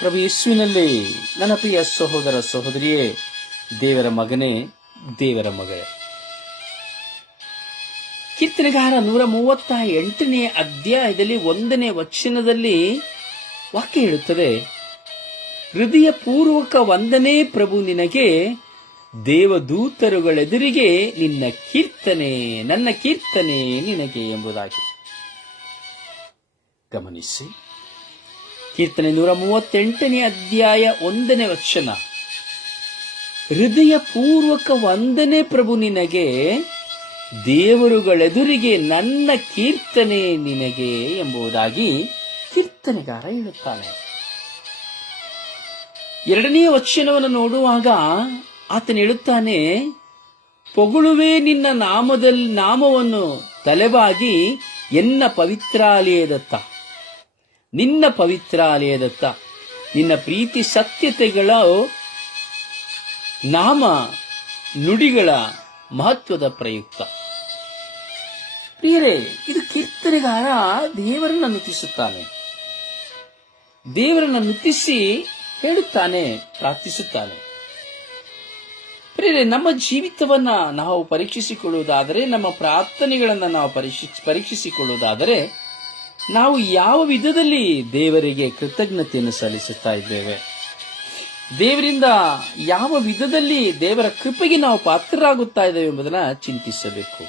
ಪ್ರಭು ಯೇಸುವಿನಲ್ಲಿ ನನ್ನ ಪ್ರಿಯ ಸಹೋದರ ಸಹೋದರಿಯೇ, ದೇವರ ಮಗನೇ, ದೇವರ ಮಗಳೇ. ಕೀರ್ತನೆಗಾರ ನೂರ ಮೂವತ್ತ ಎಂಟನೇ ಅಧ್ಯಾಯದಲ್ಲಿ ಒಂದನೇ ವಚನದಲ್ಲಿ ವಾಕ್ಯ ಹೇಳುತ್ತದೆ ಹೃದಯ ಪೂರ್ವಕ ವಂದನೆ ಪ್ರಭು ನಿನಗೆ, ದೇವದೂತರುಗಳೆದುರಿಗೆ ನಿನ್ನ ಕೀರ್ತನೆ, ನನ್ನ ಕೀರ್ತನೆ ನಿನಗೆ ಎಂಬುದಾಗಿ. ಗಮನಿಸಿ. ಕೀರ್ತನೆ ನೂರ ಮೂವತ್ತೆಂಟನೇ ಅಧ್ಯಾಯ ಒಂದನೇ ವಚನ. ಹೃದಯ ಪೂರ್ವಕ ವಂದನೆ ಪ್ರಭು ನಿನಗೆ, ದೇವರುಗಳೆದುರಿಗೆ ನನ್ನ ಕೀರ್ತನೆ ನಿನಗೆ ಎಂಬುದಾಗಿ ಕೀರ್ತನೆಗಾರ ಹೇಳುತ್ತಾನೆ. ಎರಡನೆಯ ವಚನವನ್ನು ನೋಡುವಾಗ ಆತನು ಹೇಳುತ್ತಾನೆ, ಪೊಗಳುವೆ ನಿನ್ನ ನಾಮದಲ್ಲಿ ನಾಮವನ್ನು ತಲೆಬಾಗಿ ಎನ್ನ ಪವಿತ್ರಾಲಯದತ್ತ. ನಿನ್ನ ಪವಿತ್ರಾಲಯದತ್ತ. ನಿನ್ನ ಪ್ರೀತಿ ಸತ್ಯತೆಗಳ ನಾಮ, ನುಡಿಗಳ ಮಹತ್ವದ ಪ್ರಯುಕ್ತ. ಪ್ರಿಯರೇ, ಇದು ಕೀರ್ತನೆಗಾರ ದೇವರನ್ನ ನುತಿಸುತ್ತಾನೆ. ದೇವರನ್ನ ನುತಿಸಿ ಹೇಳುತ್ತಾನೆ, ಪ್ರಾರ್ಥಿಸುತ್ತಾನೆ. ಪ್ರಿಯರೇ, ನಮ್ಮ ಜೀವಿತವನ್ನ ನಾವು ಪರೀಕ್ಷಿಸಿಕೊಳ್ಳುವುದಾದರೆ, ನಮ್ಮ ಪ್ರಾರ್ಥನೆಗಳನ್ನ ನಾವು ಪರೀಕ್ಷಿ, ಪರೀಕ್ಷಿಸಿಕೊಳ್ಳುವುದಾದರೆ ನಾವು ಯಾವ ವಿಧದಲ್ಲಿ ದೇವರಿಗೆ ಕೃತಜ್ಞತೆಯನ್ನು ಸಲ್ಲಿಸುತ್ತಾ ಇದ್ದೇವೆ? ದೇವರಿಂದ ಯಾವ ವಿಧದಲ್ಲಿ ದೇವರ ಕೃಪೆಗೆ ನಾವು ಪಾತ್ರರಾಗುತ್ತಾ ಇದ್ದೇವೆ ಎಂಬುದನ್ನ ಚಿಂತಿಸಬೇಕು.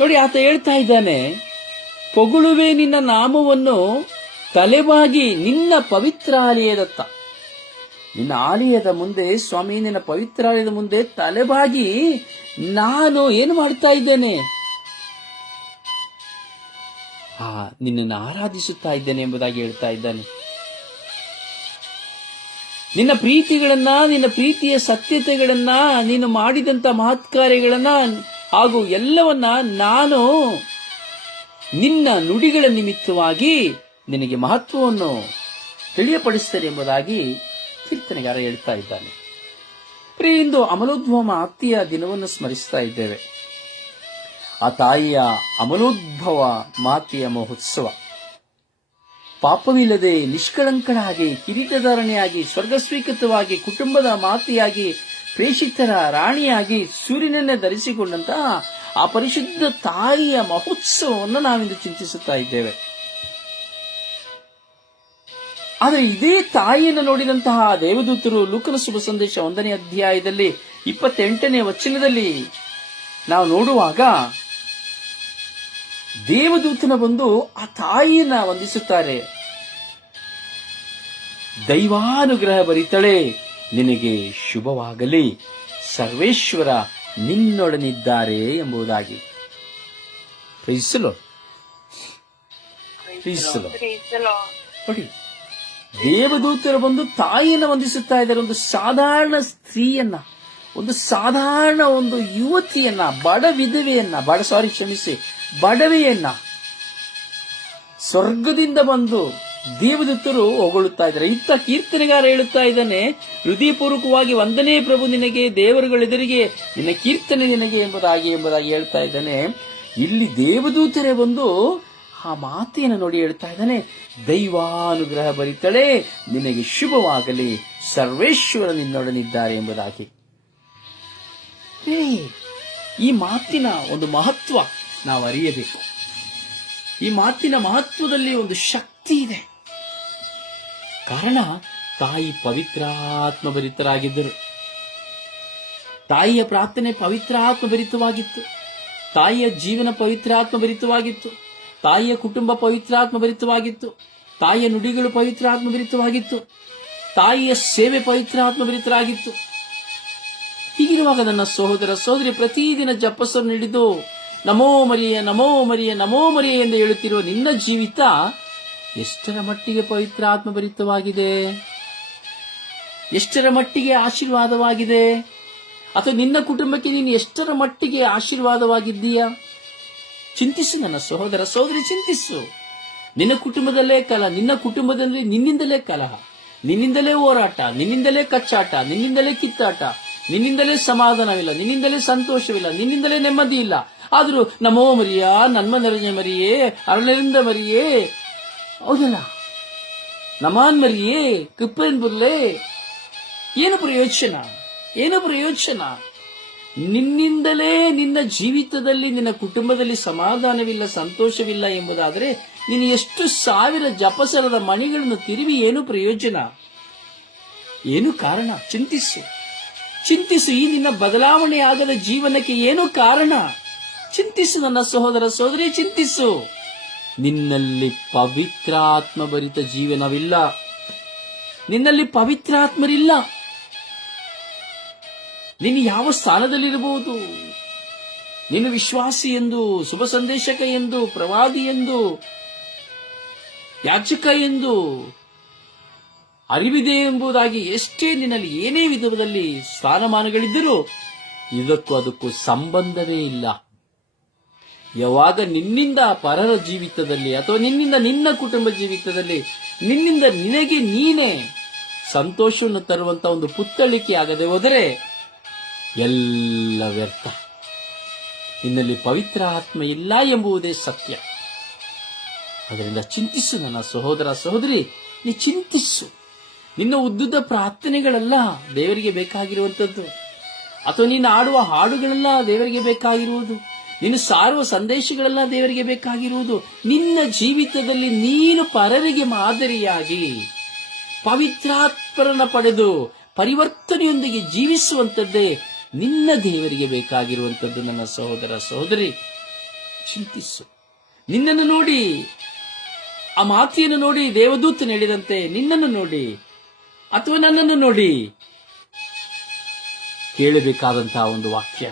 ನೋಡಿ, ಆತ ಹೇಳ್ತಾ ಇದ್ದಾನೆ, ಪೊಗಳುವೆ ನಿನ್ನ ನಾಮವನ್ನು ತಲೆಬಾಗಿ ನಿನ್ನ ಪವಿತ್ರಾಲಯದತ್ತ. ನಿನ್ನ ಆಲಯದ ಮುಂದೆ, ಸ್ವಾಮಿ, ನಿನ್ನ ಪವಿತ್ರಾಲಯದ ಮುಂದೆ ತಲೆಬಾಗಿ ನಾನು ಏನು ಮಾಡ್ತಾ ಇದ್ದೇನೆ? ಆ ನಿನ್ನನ್ನು ಆರಾಧಿಸುತ್ತಾ ಇದ್ದೇನೆ ಎಂಬುದಾಗಿ ಹೇಳ್ತಾ ಇದ್ದಾನೆ. ನಿನ್ನ ಪ್ರೀತಿಗಳನ್ನ, ನಿನ್ನ ಪ್ರೀತಿಯ ಸತ್ಯತೆಗಳನ್ನ, ನೀನು ಮಾಡಿದಂತ ಮಹತ್ಕಾರ್ಯಗಳನ್ನ ಹಾಗೂ ಎಲ್ಲವನ್ನ ನಾನು ನಿನ್ನ ನುಡಿಗಳ ನಿಮಿತ್ತವಾಗಿ ನಿನಗೆ ಮಹತ್ವವನ್ನು ತಿಳಿಯಪಡಿಸ್ತೇನೆ ಎಂಬುದಾಗಿ ಕೀರ್ತನೆಗಾರ ಹೇಳ್ತಾ ಇದ್ದಾನೆ. ಪ್ರಿಯ ಇಂದು ಅಮಲೋದ್ವಮ ಆಪ್ತಿಯ ದಿನವನ್ನು ಸ್ಮರಿಸ್ತಾ ಇದ್ದೇವೆ. ಆ ತಾಯಿಯ ಅಮಲೋದ್ಭವ ಮಾತೆಯ ಮಹೋತ್ಸವ. ಪಾಪವಿಲ್ಲದೆ ನಿಷ್ಕಳಂಕಳಾಗಿ ಕಿರೀಟಧಾರಣೆಯಾಗಿ, ಸ್ವರ್ಗಸ್ವೀಕೃತವಾಗಿ, ಕುಟುಂಬದ ಮಾತೆಯಾಗಿ, ಪ್ರೇಷಿತರ ರಾಣಿಯಾಗಿ ಸೂರ್ಯನನ್ನೇ ಧರಿಸಿಕೊಂಡಂತಹ ಆ ಪರಿಶುದ್ಧ ತಾಯಿಯ ಮಹೋತ್ಸವವನ್ನು ನಾವಿಂದು ಚಿಂತಿಸುತ್ತಾ ಇದ್ದೇವೆ. ಆದರೆ ಇದೇ ತಾಯಿಯನ್ನು ನೋಡಿದಂತಹ ದೇವದೂತರು ಲೂಕನ ಶುಭ ಸಂದೇಶ ಒಂದನೇ ಅಧ್ಯಾಯದಲ್ಲಿ ಇಪ್ಪತ್ತೆಂಟನೇ ವಚನದಲ್ಲಿ ನಾವು ನೋಡುವಾಗ ದೇವದೂತನ ಬಂದು ಆ ತಾಯಿಯನ್ನ ವಂದಿಸುತ್ತಾರೆ. ದೈವಾನುಗ್ರಹ ಬರಿತಳೆ ನಿನಗೆ ಶುಭವಾಗಲಿ. ಸರ್ವೇಶ್ವರ ನಿನ್ನೊಡನಿದ್ದಾರೆ ಎಂಬುದಾಗಿ. ನೋಡಿ ದೇವದೂತರು ಬಂದು ತಾಯಿಯನ್ನು ವಂದಿಸುತ್ತಾ ಇದ್ದಾರೆ. ಒಂದು ಸಾಧಾರಣ ಸ್ತ್ರೀಯನ್ನ. ಒಂದು ಸಾಧಾರಣ ಒಂದು ಯುವತಿಯನ್ನ, ಬಡ ವಿಧವೆಯನ್ನ, ಬಡ ಸಾರಿ ಕ್ಷಮಿಸಿ, ಬಡವೆಯನ್ನ ಸ್ವರ್ಗದಿಂದ ಬಂದು ದೇವದೂತರು ಹೊಗಳುತ್ತಾ ಇದ್ದಾರೆ. ಇತ್ತ ಕೀರ್ತನೆಗಾರ ಹೇಳುತ್ತಾ ಇದ್ದಾನೆ, ಹೃದಯಪೂರ್ವಕವಾಗಿ ವಂದನೆ ಪ್ರಭು, ನಿನಗೆ ದೇವರುಗಳೆದುರಿಗೆ, ನಿನ್ನ ಕೀರ್ತನೆ ನಿನಗೆ ಎಂಬುದಾಗಿ ಎಂಬುದಾಗಿ ಹೇಳ್ತಾ ಇದ್ದಾನೆ. ಇಲ್ಲಿ ದೇವದೂತರೇ ಬಂದು ಆ ಮಾತೆಯನ್ನು ನೋಡಿ ಹೇಳ್ತಾ ಇದ್ದಾನೆ. ದೈವಾನುಗ್ರಹ ಬರಿತಳೆ, ನಿನಗೆ ಶುಭವಾಗಲಿ, ಸರ್ವೇಶ್ವರ ನಿನ್ನೊಡನಿದ್ದಾರೆ ಎಂಬುದಾಗಿ. ಈ ಮಾತಿನ ಒಂದು ಮಹತ್ವ ನಾವು ಅರಿಯಬೇಕು ಈ ಮಾತಿನ ಮಹತ್ವದಲ್ಲಿ ಒಂದು ಶಕ್ತಿ ಇದೆ. ಕಾರಣ, ತಾಯಿ ಪವಿತ್ರಾತ್ಮ ಭರಿತರಾಗಿದ್ದರು ತಾಯಿಯ ಪ್ರಾರ್ಥನೆ ಪವಿತ್ರಾತ್ಮ ಭರಿತವಾಗಿತ್ತು ತಾಯಿಯ ಜೀವನ ಪವಿತ್ರಾತ್ಮ ಭರಿತವಾಗಿತ್ತು ತಾಯಿಯ ಕುಟುಂಬ ಪವಿತ್ರಾತ್ಮ ಭರಿತವಾಗಿತ್ತು ತಾಯಿಯ ನುಡಿಗಳು ಪವಿತ್ರಾತ್ಮ ಭರಿತವಾಗಿತ್ತು ತಾಯಿಯ ಸೇವೆ ಪವಿತ್ರಾತ್ಮ ಭರಿತರಾಗಿತ್ತು ಹೀಗಿರುವಾಗ ನನ್ನ ಸಹೋದರ ಸಹೋದರಿ ಪ್ರತಿದಿನ ಜಪಸ್ಸನ್ನು ಹಿಡಿದು, ನಮೋ ಮರಿಯ ನಮೋ ಮರಿಯ ನಮೋ ಮರಿಯ ಎಂದು ಹೇಳುತ್ತಿರುವ ನಿನ್ನ ಜೀವಿತ ಎಷ್ಟರ ಮಟ್ಟಿಗೆ ಪವಿತ್ರ ಆತ್ಮಭರಿತವಾಗಿದೆ? ಎಷ್ಟರ ಮಟ್ಟಿಗೆ ಆಶೀರ್ವಾದವಾಗಿದೆ? ಅಥವಾ ನಿನ್ನ ಕುಟುಂಬಕ್ಕೆ ನೀನು ಎಷ್ಟರ ಮಟ್ಟಿಗೆ ಆಶೀರ್ವಾದವಾಗಿದ್ದೀಯಾ? ಚಿಂತಿಸು ನನ್ನ ಸಹೋದರ ಸಹೋದರಿ, ಚಿಂತಿಸು. ನಿನ್ನ ಕುಟುಂಬದಲ್ಲೇ ಕಲಹ, ನಿನ್ನ ಕುಟುಂಬದಲ್ಲಿ ನಿನ್ನಿಂದಲೇ ಕಲಹ, ನಿನ್ನಿಂದಲೇ ಹೋರಾಟ, ನಿನ್ನಿಂದಲೇ ಕಚ್ಚಾಟ, ನಿನ್ನಿಂದಲೇ ಕಿತ್ತಾಟ ನಿನ್ನಿಂದಲೇ ಸಮಾಧಾನವಿಲ್ಲ, ನಿನ್ನಿಂದಲೇ ಸಂತೋಷವಿಲ್ಲ, ನಿನ್ನಿಂದಲೇ ನೆಮ್ಮದಿ ಇಲ್ಲ. ಆದರೂ ನಮೋ ಮರಿಯ, ನನ್ಮ ನರಜ ಮರಿಯೇ ಅರಳರಿಂದ ಮರಿಯೇ. ಹೌದಲ್ಲ? ನಮಾನ್ ಮರಿಯೇ, ಕೃಪನ್ ಬುರ್ಲೆ. ಏನು ಪ್ರಯೋಜನ? ಏನು ಪ್ರಯೋಜನ? ನಿನ್ನಿಂದಲೇ ನಿನ್ನ ಜೀವಿತದಲ್ಲಿ, ನಿನ್ನ ಕುಟುಂಬದಲ್ಲಿ ಸಮಾಧಾನವಿಲ್ಲ, ಸಂತೋಷವಿಲ್ಲ ಎಂಬುದಾದರೆ ನೀನು ಎಷ್ಟು ಸಾವಿರ ಜಪಸರದ ಮಣಿಗಳನ್ನು ತಿರುವಿ ಏನು ಪ್ರಯೋಜನ? ಏನು ಕಾರಣ? ಚಿಂತಿಸು. ಚಿಂತಿಸು ಈ ನಿನ್ನ ಬದಲಾವಣೆಯಾಗದ ಜೀವನಕ್ಕೆ ಏನು ಕಾರಣ? ಚಿಂತಿಸು ನನ್ನ ಸಹೋದರ ಸಹೋದರಿ ಚಿಂತಿಸು. ನಿನ್ನಲ್ಲಿ ಪವಿತ್ರಾತ್ಮ ಭರಿತ ಜೀವನವಿಲ್ಲ. ನಿನ್ನಲ್ಲಿ ಪವಿತ್ರಾತ್ಮರಿಲ್ಲ. ನೀನು ಯಾವ ಸ್ಥಾನದಲ್ಲಿರಬಹುದು? ನೀನು ವಿಶ್ವಾಸಿ ಎಂದು, ಶುಭ ಸಂದೇಶಕ ಎಂದು, ಪ್ರವಾದಿ ಎಂದು ಯಾಚಕ ಎಂದು ಅರಿವಿದೆ ಎಂಬುದಾಗಿ ಎಷ್ಟೇ ನಿನ್ನಲ್ಲಿ ಏನೇ ವಿಧದಲ್ಲಿ ಸ್ಥಾನಮಾನಗಳಿದ್ದರೂ ಇದಕ್ಕೂ ಅದಕ್ಕೂ ಸಂಬಂಧವೇ ಇಲ್ಲ. ಯಾವಾಗ ನಿನ್ನಿಂದ ಪರರ ಜೀವಿತದಲ್ಲಿ ಅಥವಾ ನಿನ್ನಿಂದ ನಿನ್ನ ಕುಟುಂಬ ಜೀವಿತದಲ್ಲಿ ನಿನ್ನಿಂದ ನಿನಗೆ ನೀನೇ ಸಂತೋಷವನ್ನು ತರುವಂತ ಒಂದು ಪುತ್ತಳಿಕೆ ಆಗದೆ ಹೋದರೆ ಎಲ್ಲ ವ್ಯರ್ಥ. ನಿನ್ನಲ್ಲಿ ಪವಿತ್ರ ಆತ್ಮ ಇಲ್ಲ ಎಂಬುದೇ ಸತ್ಯ. ಅದರಿಂದ ಚಿಂತಿಸು ನನ್ನ ಸಹೋದರ ಸಹೋದರಿ, ನೀ ಚಿಂತಿಸು. ನಿನ್ನ ಉದ್ದುದ ಪ್ರಾರ್ಥನೆಗಳೆಲ್ಲ ದೇವರಿಗೆ ಬೇಕಾಗಿರುವಂಥದ್ದು. ಅಥವಾ ನೀನು ಆಡುವ ಹಾಡುಗಳೆಲ್ಲ ದೇವರಿಗೆ ಬೇಕಾಗಿರುವುದು. ನೀನು ಸಾರುವ ಸಂದೇಶಗಳೆಲ್ಲ ದೇವರಿಗೆ ಬೇಕಾಗಿರುವುದು. ನಿನ್ನ ಜೀವಿತದಲ್ಲಿ ನೀನು ಪರರಿಗೆ ಮಾದರಿಯಾಗಿ ಪವಿತ್ರಾತ್ಮರನ್ನ ಪಡೆದು ಪರಿವರ್ತನೆಯೊಂದಿಗೆ ಜೀವಿಸುವಂಥದ್ದೇ ನಿನ್ನ ದೇವರಿಗೆ ಬೇಕಾಗಿರುವಂಥದ್ದು ನನ್ನ ಸಹೋದರ ಸಹೋದರಿ. ಚಿಂತಿಸು. ನಿನ್ನನ್ನು ನೋಡಿ, ಆ ಮಾತಿಯನ್ನು ನೋಡಿ ದೇವದೂತನು ಹೇಳಿದಂತೆ ನಿನ್ನನ್ನು ನೋಡಿ ಅಥವಾ ನನ್ನನ್ನು ನೋಡಿ? ಕೇಳಬೇಕಾದಂತಹ ಒಂದು ವಾಕ್ಯ.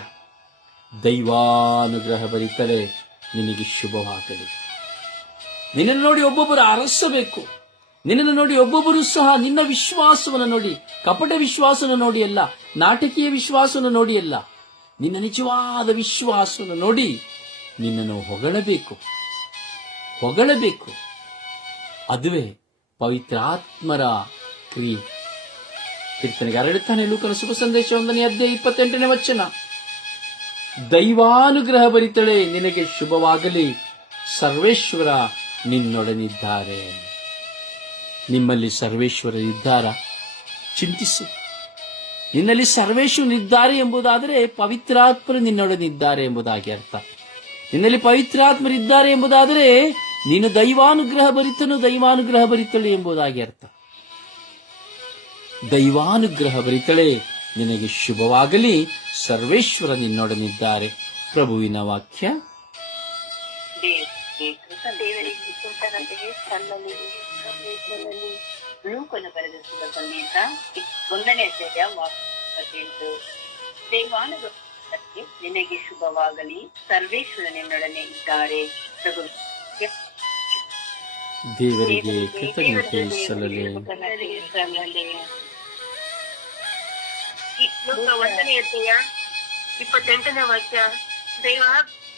ದೈವಾನುಗ್ರಹ ಬರೀತಲೇ ನಿನಗೆ ಶುಭವಾಗಲಿ. ನಿನ್ನನ್ನು ನೋಡಿ ಒಬ್ಬೊಬ್ಬರು ಅರಸಬೇಕು. ನಿನ್ನನ್ನು ನೋಡಿ ಒಬ್ಬೊಬ್ಬರು ಸಹ ನಿನ್ನ ವಿಶ್ವಾಸವನ್ನು ನೋಡಿ, ಕಪಟ ವಿಶ್ವಾಸವನ್ನು ನೋಡಿ ಅಲ್ಲ, ನಾಟಕೀಯ ವಿಶ್ವಾಸವನ್ನು ನೋಡಿ ಅಲ್ಲ, ನಿನ್ನ ನಿಜವಾದ ವಿಶ್ವಾಸವನ್ನು ನೋಡಿ ನಿನ್ನನ್ನು ಹೊಗಳಬೇಕು. ಹೊಗಳಬೇಕು. ಅದುವೇ ಪವಿತ್ರಾತ್ಮರ ಕ್ರಿಯೆ. ಕೀರ್ತನೆಗೆ ಅರಳುತ್ತಾನೆ ಲೂಕನ ಶುಭ ಸಂದೇಶ ಒಂದನೇ ಅಧ್ಯಾಯ ಇಪ್ಪತ್ತೆಂಟನೇ ವಚನ. ದೈವಾನುಗ್ರಹ ಬರಿತಳೆ, ನಿನಗೆ ಶುಭವಾಗಲಿ. ಸರ್ವೇಶ್ವರ ನಿನ್ನೊಡನಿದ್ದಾರೆ. ನಿಮ್ಮಲ್ಲಿ ಸರ್ವೇಶ್ವರ ಇದ್ದಾರ ಚಿಂತಿಸು. ನಿನ್ನಲ್ಲಿ ಸರ್ವೇಶ್ವರನಿದ್ದಾರೆ ಎಂಬುದಾದರೆ ಪವಿತ್ರಾತ್ಮರು ನಿನ್ನೊಡನಿದ್ದಾರೆ ಎಂಬುದಾಗಿ ಅರ್ಥ. ನಿನ್ನಲ್ಲಿ ಪವಿತ್ರಾತ್ಮರಿದ್ದಾರೆ ಎಂಬುದಾದರೆ, ನೀನು ದೈವಾನುಗ್ರಹ ಬರಿತನು, ದೈವಾನುಗ್ರಹ ಬರಿತಳು ಎಂಬುದಾಗಿ ಅರ್ಥ. ದೈವಾನುಗ್ರಹ ಬರಿತಳೆ ನಿನಗೆ ಶುಭವಾಗಲಿ, ಸರ್ವೇಶ್ವರ ನಿನ್ನೊಡನಿದ್ದಾರೆ. ಪ್ರಭುವಿನ ವಾಕ್ಯ? ಒಂದನೇ ದೇವಾನುಗ್ರಹಕ್ಕೆ ನಿನಗೆ ಶುಭವಾಗಲಿ ಸರ್ವೇಶ್ವರ ನಿನ್ನೊಡನೆ ಇದ್ದಾರೆ ಪ್ರಭು ದೇವರಿಗೆ ಕೃತಜ್ಞತೆ ಸಲ್ಲಲಿ. ಲೋಕ ಒಂದನೇ ಅಧ್ಯಾಯ ಇಪ್ಪತ್ತೆಂಟನೇ ವಾಕ್ಯ. ದೈವ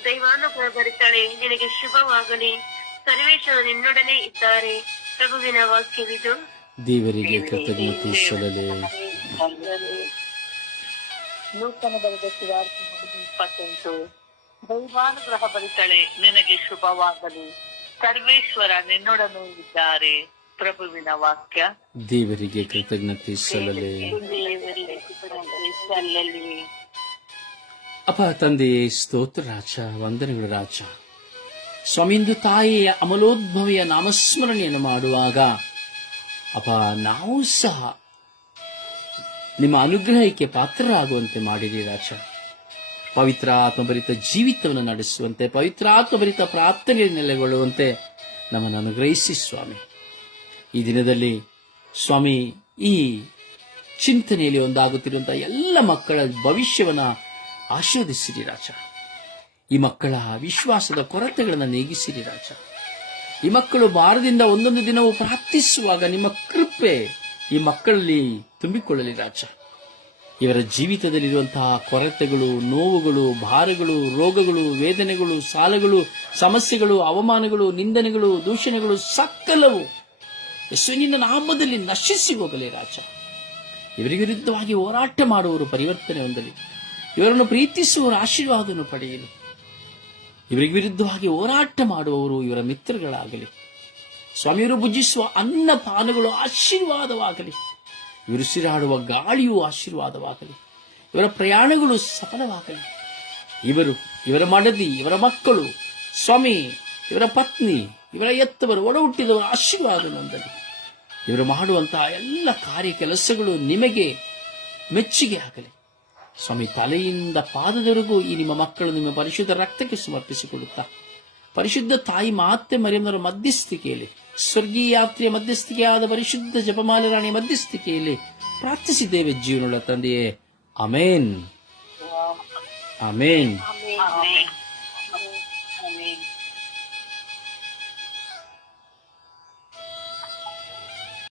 ದೈವಾನುಗ್ರಹ ಭರಿತಾಳೆ ನಿನಗೆ ಶುಭವಾಗಲಿ. ಸರ್ವೇಶ್ವರ ನಿನ್ನೊಡನೆ ಇದ್ದಾರೆ. ಪ್ರಭುವಿನ ವಾಕ್ಯವಿದು. ದೇವರಿಗೆ ಕೃತಜ್ಞತೆ ಸಲ್ಲದೆ ನೂತನ ಬರೆದ ಸುವಾರ್ತೆ ಇಪ್ಪತ್ತೆಂಟು. ದೈವಾನುಗ್ರಹ ಭರಿತಾಳೆ ನಿನಗೆ ಶುಭವಾಗಲಿ. ಸರ್ವೇಶ್ವರ ನಿನ್ನೊಡನೆ ಇದ್ದಾರೆ. ಪ್ರಭುವಿನ ವಾಕ್ಯ. ದೇವರಿಗೆ ಕೃತಜ್ಞತೆ ಸಲ್ಲಲಿ. ಅಪ್ಪ ತಂದೆಯೇ ಸ್ತೋತ್ರ ರಾಜ, ವಂದನೆಗಳು ರಾಜ. ಸ್ವಾಮಿಂದು ತಾಯಿಯ ಅಮಲೋದ್ಭವಿಯ ನಾಮಸ್ಮರಣೆಯನ್ನು ಮಾಡುವಾಗ ಅಪ ನಾವು ಸಹ ನಿಮ್ಮ ಅನುಗ್ರಹಕ್ಕೆ ಪಾತ್ರರಾಗುವಂತೆ ಮಾಡಿರಿ ರಾಜ. ಪವಿತ್ರ ಆತ್ಮಭರಿತ ಜೀವಿತವನ್ನು ನಡೆಸುವಂತೆ, ಪವಿತ್ರ ಆತ್ಮಭರಿತ ಪ್ರಾರ್ಥನೆ ನೆಲೆಗೊಳ್ಳುವಂತೆ ನಮ್ಮನ್ನು ಅನುಗ್ರಹಿಸಿ, ಸ್ವಾಮಿ. ಈ ದಿನದಲ್ಲಿ ಸ್ವಾಮಿ, ಈ ಚಿಂತನೆಯಲ್ಲಿ ಒಂದಾಗುತ್ತಿರುವಂತಹ ಎಲ್ಲ ಮಕ್ಕಳ ಭವಿಷ್ಯವನ್ನು ಆಶೀರ್ವದಿಸಿರಿ ರಾಜ. ಈ ಮಕ್ಕಳ ವಿಶ್ವಾಸದ ಕೊರತೆಗಳನ್ನು ನೀಗಿಸಿರಿ ರಾಜ. ಈ ಮಕ್ಕಳು ಭಾರದಿಂದ ಒಂದೊಂದು ದಿನವೂ ಪ್ರಾರ್ಥಿಸುವಾಗ ನಿಮ್ಮ ಕೃಪೆ ಈ ಮಕ್ಕಳಲ್ಲಿ ತುಂಬಿಕೊಳ್ಳಲಿ ರಾಜ. ಇವರ ಜೀವಿತದಲ್ಲಿರುವಂತಹ ಕೊರತೆಗಳು, ನೋವುಗಳು, ಭಾರಗಳು, ರೋಗಗಳು, ವೇದನೆಗಳು, ಸಾಲಗಳು, ಸಮಸ್ಯೆಗಳು, ಅವಮಾನಗಳು, ನಿಂದನೆಗಳು, ದೂಷಣೆಗಳು ಸಕಲವು ಯಶಸ್ವಿನ ನಾಮದಲ್ಲಿ ನಶಿಸಿ ಹೋಗಲಿ ರಾಜ. ಇವರಿಗೆ ವಿರುದ್ಧವಾಗಿ ಹೋರಾಟ ಮಾಡುವವರು ಪರಿವರ್ತನೆ ಹೊಂದಲಿ. ಇವರನ್ನು ಪ್ರೀತಿಸುವವರು ಆಶೀರ್ವಾದವನ್ನು ಪಡೆಯಲು. ಇವರಿಗೆ ವಿರುದ್ಧವಾಗಿ ಹೋರಾಟ ಮಾಡುವವರು ಇವರ ಮಿತ್ರಗಳಾಗಲಿ. ಸ್ವಾಮಿಯವರು ಭುಜಿಸುವ ಅನ್ನ ಪಾನಗಳು ಆಶೀರ್ವಾದವಾಗಲಿ. ವಿರುಸಿರಾಡುವ ಗಾಳಿಯು ಆಶೀರ್ವಾದವಾಗಲಿ. ಇವರ ಪ್ರಯಾಣಗಳು ಸಫಲವಾಗಲಿ. ಇವರು, ಇವರ ಮಡದಿ, ಇವರ ಮಕ್ಕಳು, ಸ್ವಾಮಿ, ಇವರ ಪತ್ನಿ ಇವರ ಎತ್ತವರು, ಒಡ ಹುಟ್ಟಿದವರು ಆಶೀರ್ವಾದ ನಂದಲ್ಲಿ ಇವರು ಮಾಡುವಂತಹ ಎಲ್ಲ ಕಾರ್ಯ ಕೆಲಸಗಳು ನಿಮಗೆ ಮೆಚ್ಚುಗೆ ಆಗಲಿ. ಸ್ವಾಮಿ, ತಲೆಯಿಂದ ಪಾದದವರೆಗೂ ಈ ನಿಮ್ಮ ಮಕ್ಕಳು ನಿಮ್ಮ ಪರಿಶುದ್ಧ ರಕ್ತಕ್ಕೆ ಸಮರ್ಪಿಸಿಕೊಳ್ಳುತ್ತಾ ಪರಿಶುದ್ಧ ತಾಯಿ ಮಾತೆ ಮರಿಯಮ್ಮನವರ ಮಧ್ಯಸ್ಥಿಕೆಯಲ್ಲಿ, ಸ್ವರ್ಗೀಯ ಯಾತ್ರೆಯ ಮಧ್ಯಸ್ಥಿಕೆಯಾದ ಪರಿಶುದ್ಧ ಜಪಮಾಲೆ ರಾಣಿಯ ಮಧ್ಯಸ್ಥಿಕೆಯಲ್ಲಿ ಪ್ರಾರ್ಥಿಸಿದ್ದೇವೆ ಜೀವನ ತಂದೆಯೇ. Amen amen